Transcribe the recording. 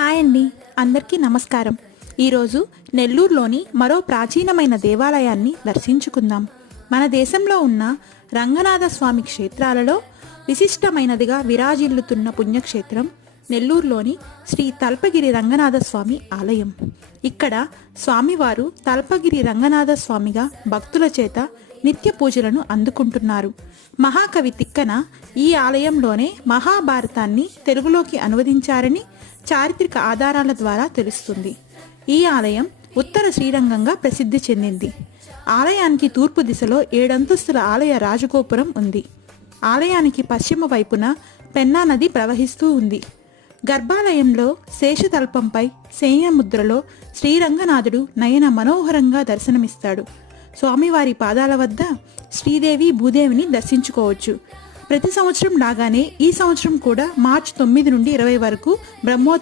Hi అండి, అందరికీ నమస్కారం. ఈరోజు నెల్లూరులోని మరో ప్రాచీనమైన దేవాలయాన్ని దర్శించుకుందాం. మన దేశంలో ఉన్న రంగనాథ స్వామి క్షేత్రాలలో విశిష్టమైనదిగా విరాజిల్లుతున్న పుణ్యక్షేత్రం నెల్లూరులోని శ్రీ తల్పగిరి రంగనాథ స్వామి ఆలయం. ఇక్కడ స్వామివారు తల్పగిరి రంగనాథ స్వామిగా భక్తుల చేత నిత్య పూజలను అందుకుంటున్నారు. మహాకవి తిక్కన ఈ ఆలయంలోనే మహాభారతాన్ని తెలుగులోకి అనువదించారని చారిత్రక ఆధారాల ద్వారా తెలుస్తుంది. ఈ ఆలయం ఉత్తర శ్రీరంగంగా ప్రసిద్ధి చెందింది. ఆలయానికి తూర్పు దిశలో 7 అంతస్తుల ఆలయ రాజగోపురం ఉంది. ఆలయానికి పశ్చిమ వైపున పెన్నా నది ప్రవహిస్తూ ఉంది. గర్భాలయంలో శేషతల్పంపై శయనముద్రలో శ్రీరంగనాథుడు నయన మనోహరంగా దర్శనమిస్తాడు. స్వామివారి పాదాల వద్ద శ్రీదేవి భూదేవిని దర్శించుకోవచ్చు. ప్రతి సంవత్సరం లాగానే ఈ సంవత్సరం కూడా మార్చి 9 నుండి 20 వరకు బ్రహ్మోత్సవం